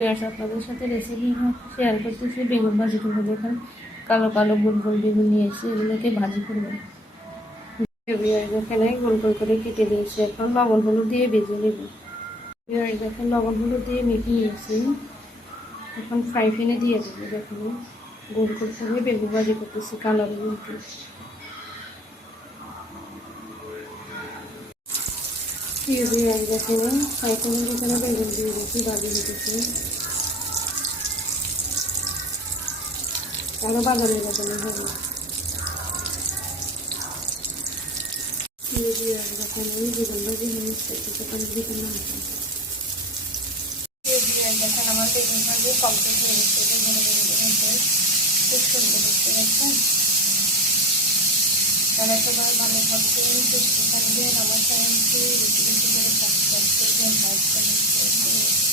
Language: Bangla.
আপনাদের সাথে রেসিপি শেয়ার করতেছি বেগুন ভাজি করবো। দেখেন কালো কালো গোল গোল বেগুন নিয়ে এসে এগুলোকে ভাজি করবেন। এখানে গোল গোল করে কেটে দিয়েছি, এখন লবণ হলুদ দিয়ে ভেজে নেব। দেখেন লবণ হলুদ দিয়ে মেখে নিয়েছি, এখন ফ্রাই প্যানে দিয়ে দেবো। দেখুন গোল গোল করে বেগুন ভাজি করতেছি কালো বেগুনকে। দেখেন ফ্রাই প্যানে যেখানে বেগুন দিয়ে দিয়েছি ভাজি হতেছে, আরো বাদামি বাদামি হবে। দেখেন বেগুন ভাজি হয়েছে, কিছুক্ষণ দিকে না দেখেন আমার বেগুন ভাজি কমপ্লিট হয়ে গেছে। বেগুনে বেগুনের মধ্যে খুব সুন্দর দেখতে পাচ্ছেন। তারা সবাই ভালো থাকবেন, সুস্থ থাকবেন। আমার চ্যানেলটি বেশি বেশি করে সাবস্ক্রাইব করবেন, লাইক কমেন্ট শেয়ার করবেন।